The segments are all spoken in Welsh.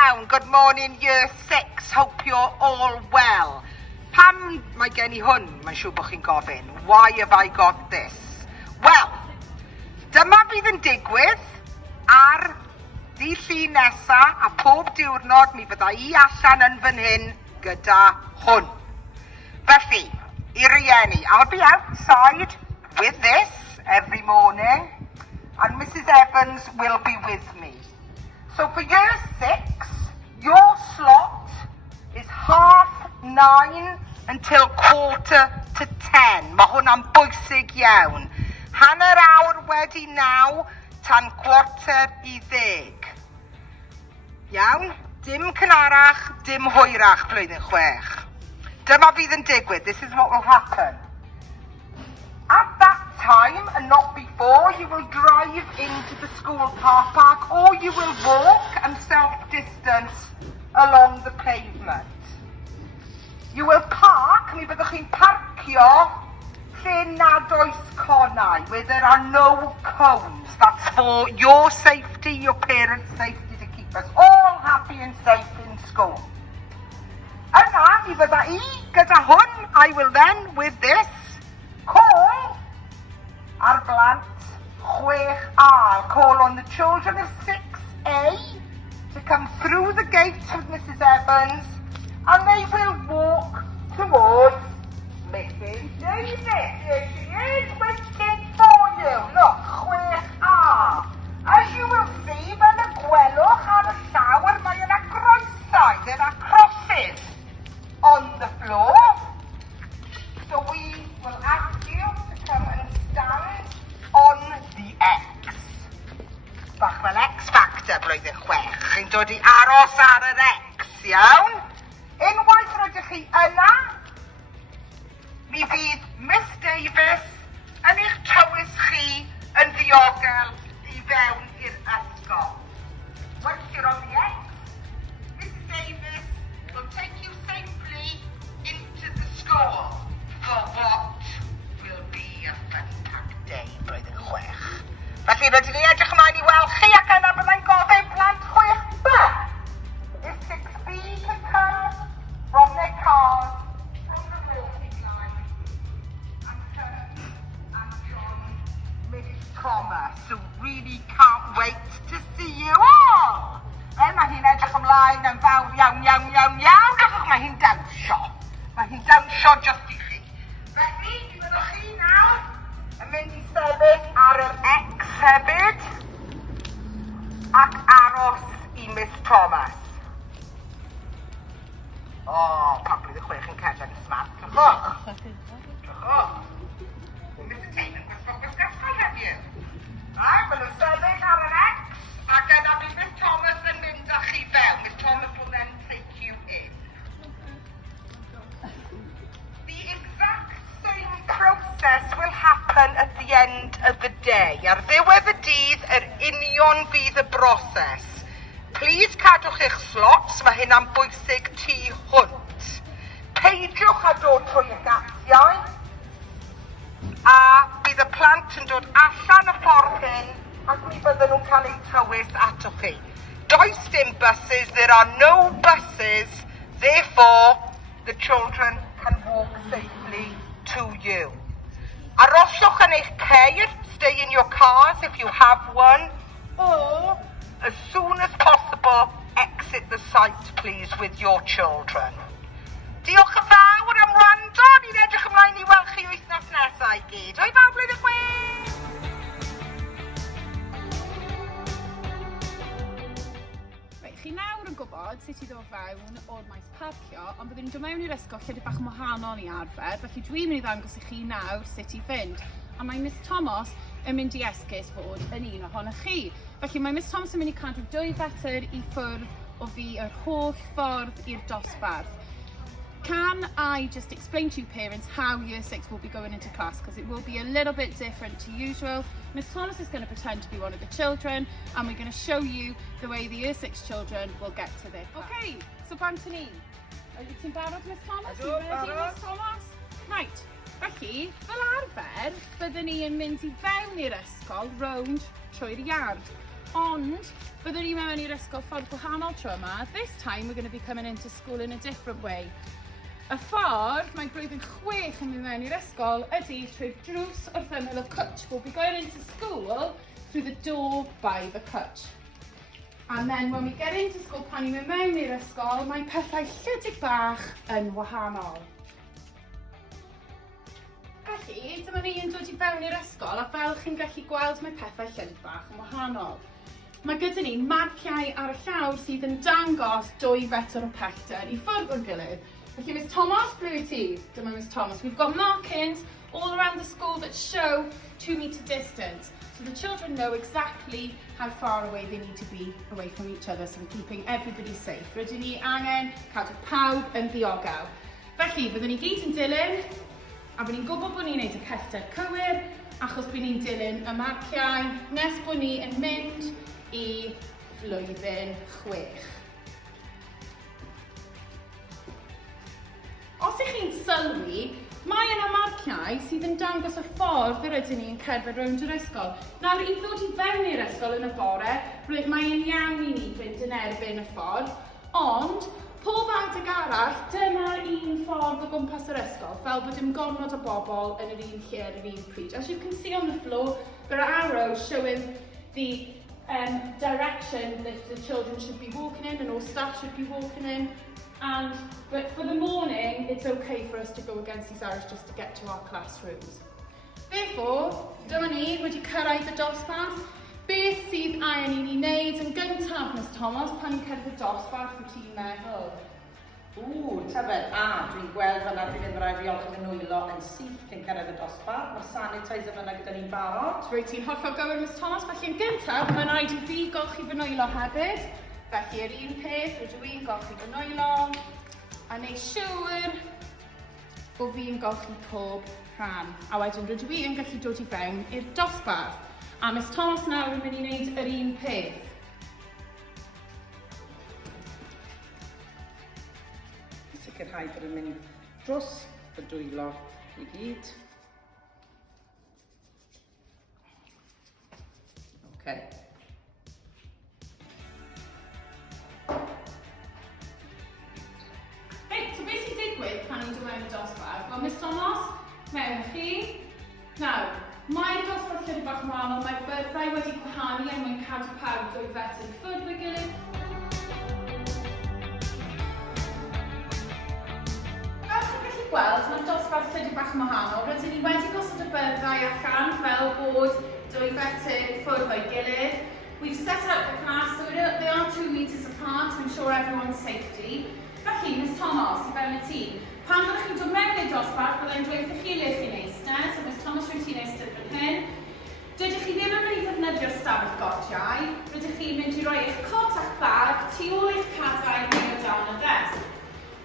Iawn, good morning year 6, hope you're all well. Pam mae gen I hwn, mae'n siŵr bod chi'n gofyn, why have I got this? Wel, dyma fydd yn digwydd ar ddydd Llun nesa a pob diwrnod mi fydda I allan yn fan hyn gyda hwn. Felly, I rieni, I'll be outside with this every morning and Mrs Evans will be with me. So for year 6, your slot is 9:30 until 9:45. Mae hwnna'n bwysig iawn. Hanner awr wedi 9 tan 9:45. Iawn? Dim cynharach, dim hwyrach blwyddyn 6. Dyma fydd yn digwydd. This is what will happen. At that time, and not before, you will drive into the school car park or you will walk and self-distance along the pavement. You will park, mi byddwch chi'n parcio lle nad oes conau, where there are no cones. That's for your safety, your parents' safety, to keep us all happy and safe in school. Yna, mi fydda I gyda hwn, I will then, with this, call ar blant 6A. I'll call on the children of 6A to come through the gate with Mrs Evans and they will walk towards Mrs Davis. Here she is, waiting for you. Look, 6A. As you will see, fel y gwelwch ar y llawr, mae yna groesau. There are crosses on the floor. So we will ask you to come and stand on the X. Bach fel X Factor blwyddyn 6. Chi'n dod I aros ar yr X, iawn? Unwaith rydych chi yna, mi fydd Miss Davis yn eich tywys chi yn ddiogel I fewn i'r ysgol. Once you're on the X, Mrs Davis will take you safely into the school for what will be a fun-packed day blwyddyn 6. Felly rydyn ni edrych ymlaen I weld chi ac yna byddai'n gofyn plant 6B. If 6B can come from their cars, from the walking line, and come and join Miss Thomas, who really can't wait to see you all. Mae hi'n edrych ymlaen yn fawr iawn. Gallwch mae hi'n dawnsio. Mae hi'n dawnsio just I chi. Felly, mi fyddwch chi nawr yn mynd I sefyll ar yr X hefyd ac aros I Miss Thomas. O, pan blwyddyn 6 yn cerdded yn smart. Drwch. Mr Taylor, gwisgo gwisgasau heddiw. Right, maen nhw'n sefyll ar yr X ac yna bydd Miss Thomas yn mynd â chi fewn. Miss Thomas will then take you in. The exact same process will happen at the end of the day. Ar ddiwedd y dydd, yr union fydd y broses. Please cadwch eich slots, mae hynna'n bwysig tu hwnt. Peidiwch a dod trwy y gatiau, a bydd y plant yn dod allan y ffordd hyn ac mi bydden nhw'n cael eu tywys atoch chi. Does dim buses, there are no buses, therefore the children can walk safely to you. Aroswch yn eich ceir, stay in your cars if you have one, or as soon as possible exit the site please with your children. Diolch yn fawr am wrando, ni'n edrych ymlaen I weld chi wythnos nesaf I gyd. Hwyl fawr blwyddyn 6! Chi nawr yn gwybod sut I ddod fewn o'r maes parcio, ond byddwn ni'n dod mewn i'r ysgol chydig bach yn wahanol I arfer, felly dwi'n mynd I ddangos I chi nawr sut I fynd. A mae Miss Thomas yn mynd I esgus fod yn un ohonoch chi. Felly mae Miss Thomas yn mynd I cadw 2 fetr I ffwrdd o fi yr holl ffordd i'r dosbarth. Can I just explain to you parents how year 6 will be going into class, because it will be a little bit different to usual. Miss Thomas is going to pretend to be one of the children and we're going to show you the way the year 6 children will get to their class. Okay, so Bantoni, are you ti'n barod Miss Thomas? Are you ready Miss Thomas? Right, felly, fel arfer, byddwn ni yn mynd I fewn i'r ysgol rownd trwy'r iard. Ond, byddwn ni mewn i'r ysgol ffordd gwahanol tro yma. This time we're going to be coming into school in a different way. Y ffordd mae blwyddyn 6 yn mynd mewn i'r ysgol ydy trwy'r drws wrth ymyl y cwtch. We'll be going into school through the door by the cwtch. And then when we get into school, pan ni'n mynd mewn i'r ysgol, mae pethau chydig bach yn wahanol. Felly, dyma ni yn dod i fewn i'r ysgol, a fel chi'n gallu gweld, mae pethau chydig bach yn wahanol. Mae gyda ni marciau ar y llawr sydd yn dangos 2 fetr o pellter i ffwrdd o'r gilydd. Felly, Miss Thomas, ble wyt ti? Dyma Miss Thomas. We've got markings all around the school that show 2 metre distance. So the children know exactly how far away they need to be away from each other, so we're keeping everybody safe. Rydyn ni angen cadw pawb yn ddiogel. Felly, byddwn ni gyd yn dilyn, a byddwn ni'n gwybod bod ni'n gwneud y pellter cywir, achos byddwn ni'n dilyn y marciau nes bod ni yn mynd i flwyddyn 6. Os ych chi'n sylwi, mae yna marciau sydd yn dangos y ffordd yr ydyn ni'n cerdded rownd yr ysgol. Nawr, i ddod i fewn i'r ysgol yn y bore, mae'n iawn i ni fynd yn erbyn y ffordd, ond pob adeg arall, dyma'r un ffordd o gwmpas yr ysgol, fel bod dim gormod o bobl yn yr un lle ar yr un pryd. As you can see on the floor, there are arrows showing the direction that the children should be walking in and all staff should be walking in. But for the morning, it's okay for us to go against these arrows just to get to our classrooms. Therefore, dyma ni wedi cyrraedd y dosbarth. Beth sydd angen i ni wneud yn gyntaf, Miss Thomas, pan ni'n cyrraedd y dosbarth, wyt ti'n meddwl? Tybed, dwi'n gweld fan'na dwi'n mynd rhaid fi olchi fy nwylo yn syth cyn cyrraedd y dosbarth. Mae'r sanitizer fan'na gyda ni'n barod. Rwyt ti'n hollol gywir, Miss Thomas, felly yn gyntaf, mae'n rhaid i fi golchi fy nwylo hefyd. Felly yr un peth, rydw i'n golchi fy nwylo, a neud siŵr bod fi'n golchi pob rhan. A wedyn rydw i yn gallu dod i fewn i'r dosbarth. A Miss Thomas nawr yn mynd i wneud yr un peth. Sicrhau bod yn mynd dros y dwylo i gyd. Okay. So beth sy'n digwydd pan ni'n dod mewn y dosbarth? Wel, Miss Thomas, mewn chi. Nawr, mae'r dosbarth chydig bach yn wahanol, mae byrddau wedi gwahanu a mae'n cadw pawb 2 fetr i ffwrdd o'i gilydd. Fel chi'n gallu gweld, mae'r dosbarth chydig bach yn wahanol. Rydyn ni wedi gosod y byrddau allan fel bod 2 fetr i ffwrdd o'i gilydd. We've set out the class so they are 2 metres apart to ensure everyone's safety. Felly, Miss Thomas, i fewn y tŷ. Pan fyddwch chi'n dod mewn i'r dosbarth, byddai'n dweud wrth chi le chi'n eistedd, so Miss Thomas rwy'n ti'n eistedd fan hyn. Dydych chi ddim yn mynd i ddefnyddio'r stafell gotiau, rydych chi'n mynd i roi eich cot a'ch bag tu ôl eich cadair neu o dan y desk.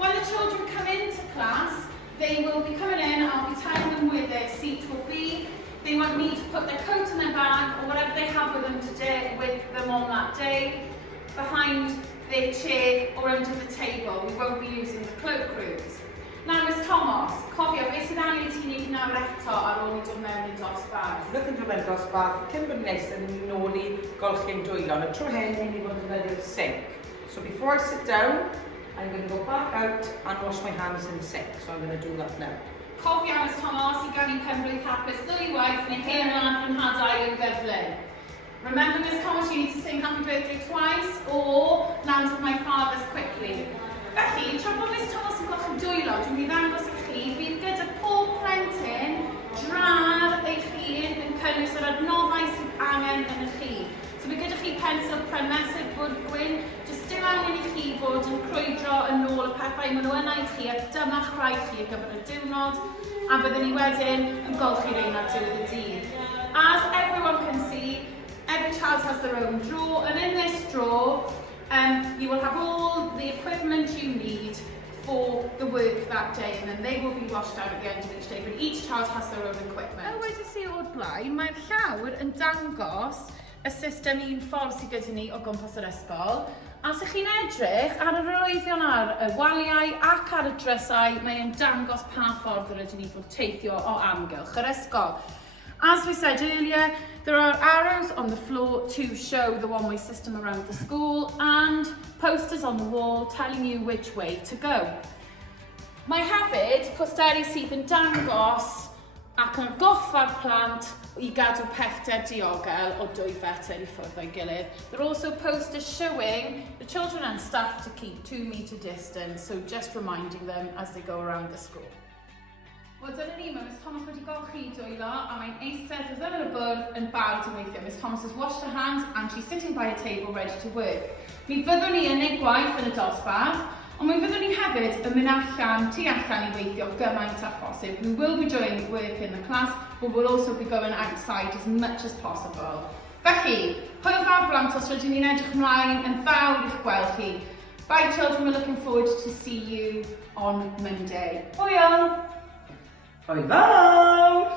When the children come into class, they will be coming in and I'll be telling them where their seat will be. They won't need to put their coat in their bag or whatever they have with them today, with them on that day, behind their chair or under the table. We won't be using the cloakrooms. Now, Miss Thomas, cofio, beth sydd angen i ti wneud nawr eto ar ôl i dod mewn i'r dosbarth? Fyddwch yn dod mewn dosbarth, cyn bod nes yn nôl i golchi'n dwylo. Y tro hyn, ni'n mynd i fod yn ddefnyddio'r sink. So before I sit down, I'm going to go back out and wash my hands in the sink. So I'm going to do that now. Cofio, Miss Thomas, i gael i penblwydd hapus ddwywaith neu hen lan fy nhadau yn gyflym. Remember, Miss Thomas, you need to sing happy birthday twice or land of my fathers quickly. Felly, tra bod Miss Thomas yn golchi'n dwylo, dwi'n mynd i ddangos i chi, bydd gyda pob plentyn drar eich hun yn cynnwys yr adnoddau sydd angen yn y chi. So bydd gyda chi pensil premesur bwrdd gwyn, jyst dim angen i chi fod yn crwydro yn ôl y pethau maen nhw yna i chi a dyma'ch rhaid chi ar gyfer y diwrnod, a byddwn ni wedyn yn golchi rein ar diwedd y dydd. As everyone can see, every child has their own drawer, and in this drawer, you will have all the equipment you need for the work that day, and then they will be washed out at the end of each day, but each child has their own equipment. Fel wedi si o'r blaen, mae'r llawr yn dangos y system un ffordd sydd gyda ni o gwmpas yr ysgol. A os ych chi'n edrych ar yr arwyddion ar y waliau ac ar y drysau, mae'n dangos pa ffordd yr ydyn ni fod teithio o amgylch yr ysgol. As we said earlier, there are arrows on the floor to show the one-way system around the school and posters on the wall telling you which way to go. Mae hefyd posteri sydd yn dangos ac yn goffa'r plant I gadw pellter diogel o 2 fetr I ffwrdd o'i gilydd. There are also posters showing the children and staff to keep 2 metre distance, so just reminding them as they go around the school. Wel, dyna ni, mae Miss Thomas wedi golchi dwylo a mae'n eistedd wrth ymyl y bwrdd yn barod i weithio. Miss Thomas has washed her hands and she's sitting by a table ready to work. Mi fyddwn ni yn ei gwaith yn y dosbarth, ond mi fyddwn ni hefyd yn mynd allan, tu allan I weithio gymaint â phosib. We will be doing work in the class, but we'll also be going outside as much as possible. Felly, hwyl fawr blant os rydyn ni'n edrych ymlaen yn fawr i'ch gweld chi. Bye children, we're looking forward to see you on Monday. Hwyl! Hwyl fawr!